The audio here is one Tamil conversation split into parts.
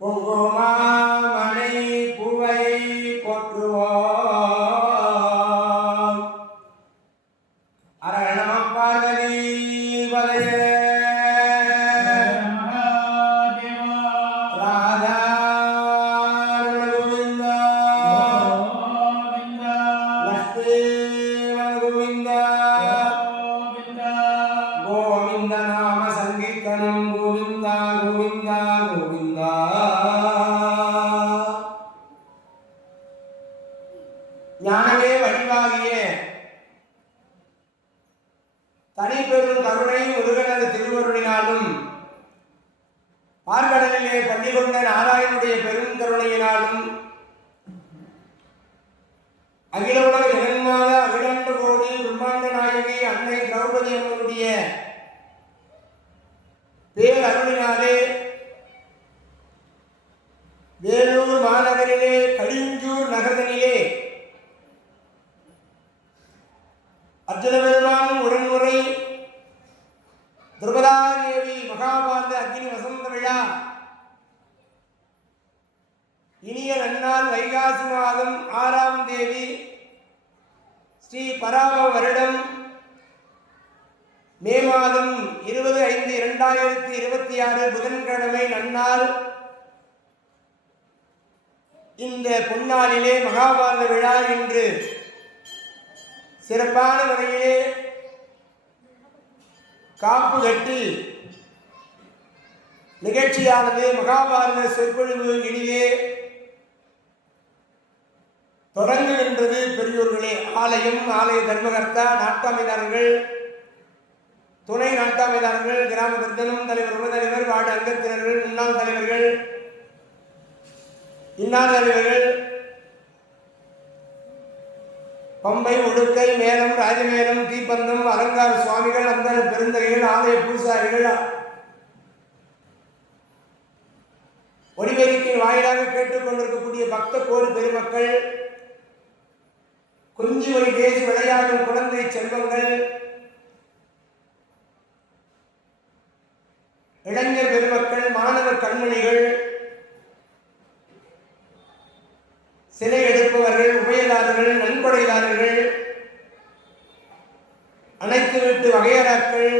குங்குமமணி பூவை போற்றுவோம். அரகண பார்வதி வலைய ஞானமே வடிவாகிய தனிப்பெரும் கருணை முருகனது திருவருளினாலும் பார்க்கடலிலே பள்ளி கொண்ட நாராயணனுடைய பெரும் கருணையினாலும் அகில உலக ஜெகன்மாத அகிலாண்ட கோடி பிரம்மாண்ட நாயகி அன்னை திரௌபதி அம்மனுடைய பேரருளினாலே வேலூர் மாநகரிலே கடிஞ்சூர் நகரத்திலே அர்ஜுன பெருமானும் உடன்முறை திரௌபதாதேவி மகாபாரத அக்னி வசந்த விழா இனிய நன்னாள் வைகாசி மாதம் 6ஆம் தேதி ஸ்ரீ பராப வருடம் மே மாதம் 20/5/2026 புதன்கிழமை நன்னாள். இந்த பொன்னாளிலே மகாபாரத விழா இன்று சிறப்பான முறையிலே காப்பு கட்டி நிகழ்ச்சியானது மகாபாரத சொற்பொழிவு இனியே தொடங்குகின்றது. பெரியோர்களே, ஆலயம், ஆலய தர்மகர்த்தா, நாட்டாமைதாரர்கள், துணை நாட்டாமைதாரர்கள், கிராம தர்த்தனம் தலைவர், உபதலைவர், வார்டு அங்கத்தினர்கள், முன்னாள் தலைவர்கள், இன்னார் தலைவர்கள், பம்பை, உடுக்கை, மேலம், ராஜமேலம், தீப்பந்தம், அலங்கார சுவாமிகள், அந்தர பெருந்தகைகள், ஆலய பூசாரிகள், ஒளிபெருக்கின் வாயிலாக கேட்டுக்கொண்டிருக்கக்கூடிய பக்த கோடி பெருமக்கள், குஞ்சு ஒளி பேசி விளையாடும் குழந்தை செல்வங்கள், இளைஞர் பெருமக்கள், மாணவ கண்மணிகள், சிலை எடுப்பவர்கள், உபயதாரர்கள், நன்கொடைதாரர்கள், அனைத்து வீட்டு வகையறாக்கள்,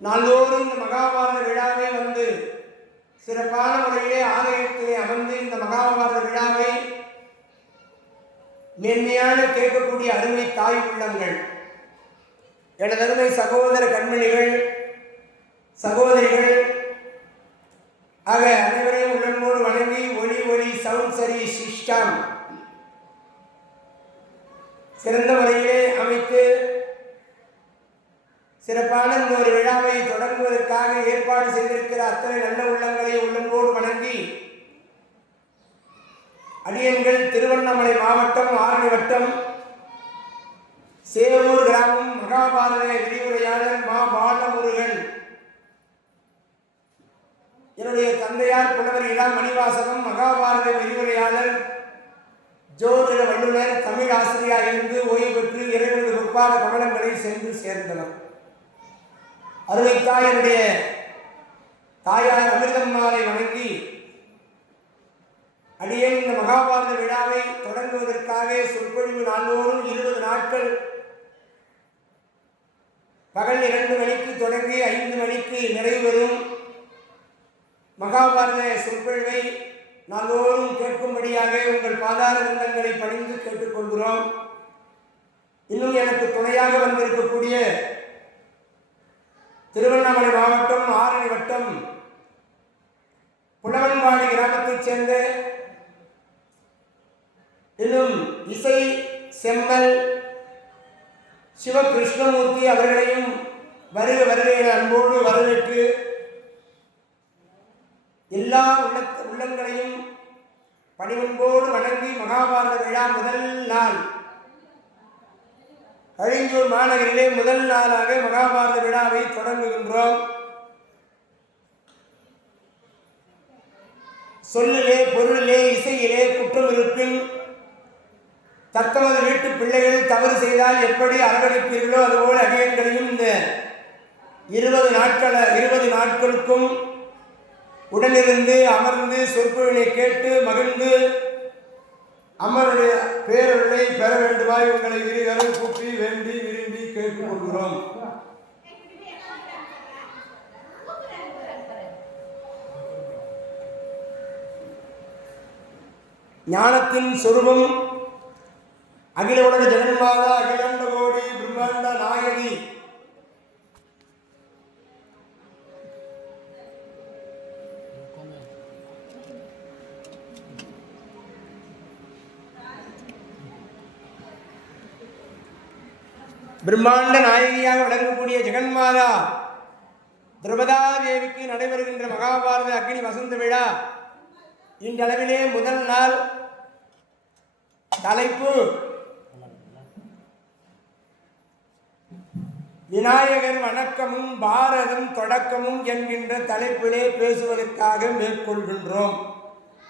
நாள்தோறும் இந்த மகாபாரத விழாவை வந்து சிறப்பான முறையிலே ஆலயத்திலே அமர்ந்து இந்த மகாபாரத விழாவை மேன்மையான கேட்கக்கூடிய அருமை தாய் உள்ளங்கள், எனது அருமை சகோதர கண்மணிகள், சகோதரிகள் ஆக அனைவரையும் உடன்போடு வணங்கி ஒளி ஒளி சவுண்ட் சரி சிஸ்டம் சிறந்த முறையிலே அமைத்து சிறப்பான இந்த ஒரு விழாவை தொடங்குவதற்காக ஏற்பாடு செய்திருக்கிற அத்தனை நல்ல உள்ளங்களை உள்ளன்போடு வணங்கி, அடியன்கள் திருவண்ணாமலை மாவட்டம், ஆரணி வட்டம், சேவூர் கிராமம், மகாபாரத விரிவுரையாளர் மா பாலமுருகன், என்னுடைய தந்தையார் புலவர் இளா மணிவாசகம், மகாபாரத விரிவுரையாளர், ஜோதிட வல்லுநர், தமிழ் ஆசிரியர் இருந்து ஓய்வு பெற்று இறைவனது பொற்பாத கமலங்களை சென்று சேர்ந்தனர். அருமைத்தாய் என்னுடைய தாயார் அமிர்தம்மாவை வணங்கி அடியேன் இந்த மகாபாரத விழாவை தொடங்குவதற்காக சொற்பொழிவு நாள்தோறும் 20 நாட்கள் பகல் 2 மணிக்கு தொடங்கி 5 மணிக்கு நிறைவேறும் மகாபாரத சொற்பொழிவை நாள்தோறும் கேட்கும்படியாக உங்கள் பாதார விந்தங்களை பணிந்து கேட்டுக்கொள்கிறோம். இன்னும் எனக்கு துணையாக வந்திருக்கக்கூடிய திருவண்ணாமலை மாவட்டம், ஆரணி வட்டம், புலவன்பாடி கிராமத்தைச் சேர்ந்த இன்னும் இசை செம்மல் சிவகிருஷ்ணமூர்த்தி அவர்களையும் வருக வருக என அன்போடு வரவேற்று எல்லா உள்ளங்களையும் பணிவன்போடு வணங்கி மகாபாரத விழா முதல் நாள் கழிஞ்சூர் மாநகரிலே முதல் நாளாக மகாபாரத விழாவை தொடங்குகின்றோம். சொல்லிலே, பொருளிலே, இசையிலே குற்றம் இருப்பின் தத்தமது வீட்டு பிள்ளைகள் தவறு செய்தால் எப்படி அரவணைப்பீர்களோ அதுபோல் அடியன்களையும் இந்த 20 நாட்களுக்கும் உடனிருந்து அமர்ந்து சொற்பொழிலை கேட்டு மகிழ்ந்து அமருடைய பேரருளை பெற வேண்டுமாய் உங்களை இருகரை கூப்பி வேண்டி விரும்பி கேட்டுக் கொள்கிறோம். ஞானத்தின் சொரூபம் அகில உலக ஜெகன்மாதா அகிலாண்ட கோடி பிரம்மாண்ட நாயகி பிரம்மாண்ட நாயகியாக விளங்கக்கூடிய ஜெகன்மாதா திரௌபதா தேவிக்கு நடைபெறுகின்ற மகாபாரத அக்னி வசந்த விழா இன்றளவிலே முதல் நாள். தலைப்பு விநாயகர் வணக்கமும் பாரதம் தொடக்கமும் என்கின்ற தலைப்பிலே பேசுவதற்காக மேற்கொள்கின்றோம்.